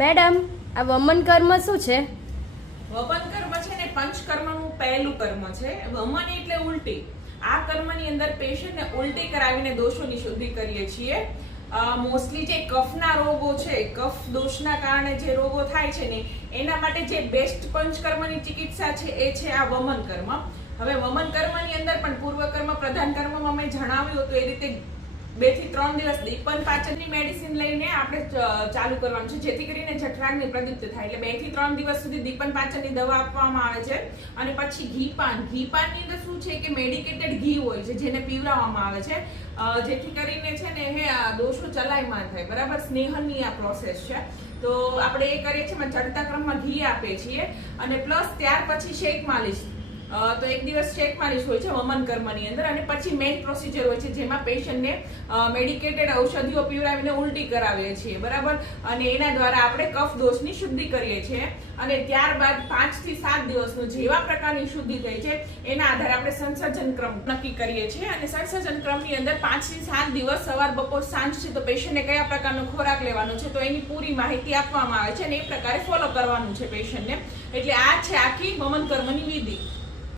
Madam, આ વમન કર્મ શું છે? વમન કર્મ છે ને પંચકર્મનું પહેલું કર્મ છે. વમન એટલે ઉલટી. આ કર્મની અંદર પેશન્ટને ઉલટી કરાવીને દોષોની શુદ્ધિ કરીએ છીએ. મોસ્ટલી જે કફના રોગો છે, કફ દોષના કારણે જે રોગો થાય છે ને એના માટે જે બેસ્ટ પંચકર્મની ચિકિત્સા છે એ છે આ વમન કર્મ. હવે વમન કર્મની અંદર પણ પૂર્વ કર્મ પ્રધાન કર્મમાં મેં જણાવ્યું હતું એ રીતે 2 થી 3 દિવસ દીપન પાચનની મેડિસિન લઈને આપણે ચાલુ કરવાનું છે, જેથી કરીને જઠરાગ્નિ પ્રદીપ્ત થાય. એટલે 2 થી 3 દિવસ સુધી દીપન પાચનની દવા આપવામાં આવે છે. અને પછી ઘીપાનની અંદર શું છે કે મેડિકેટેડ ઘી હોય છે જેને પીવડાવવામાં આવે છે, જેથી કરીને છે ને એ દોષો ચલાયમાન થાય. બરાબર, સ્નેહનની આ પ્રોસેસ છે. તો આપણે એ કરીએ છીએ, ચડતા ક્રમમાં ઘી આપીએ છીએ અને પ્લસ ત્યાર પછી શેક માલિશ. તો એક દિવસ શેક માલિશ હોય છે વમન કર્મની અંદર, અને પછી મેઇન પ્રોસિજર હોય છે જેમાં પેશન્ટને મેડિકેટેડ ઔષધિઓ પીવડાવીને ઉલટી કરાવીએ છીએ. બરાબર, અને એના દ્વારા આપણે કફ દોષની શુદ્ધિ કરીએ છીએ. અને ત્યારબાદ 5 થી 7 દિવસનું જેવા પ્રકારની શુદ્ધિ થઈ છે એના આધારે આપણે સંસર્જન ક્રમ નક્કી કરીએ છીએ. અને સંસર્જન ક્રમની અંદર 5 થી 7 દિવસ સવાર બપોર સાંજ છે તો પેશન્ટને કયા પ્રકારનો ખોરાક લેવાનો છે તો એની પૂરી માહિતી આપવામાં આવે છે અને એ પ્રકારે ફોલો કરવાનું છે પેશન્ટને. એટલે આ છે આખી વમન કર્મની વિધિ.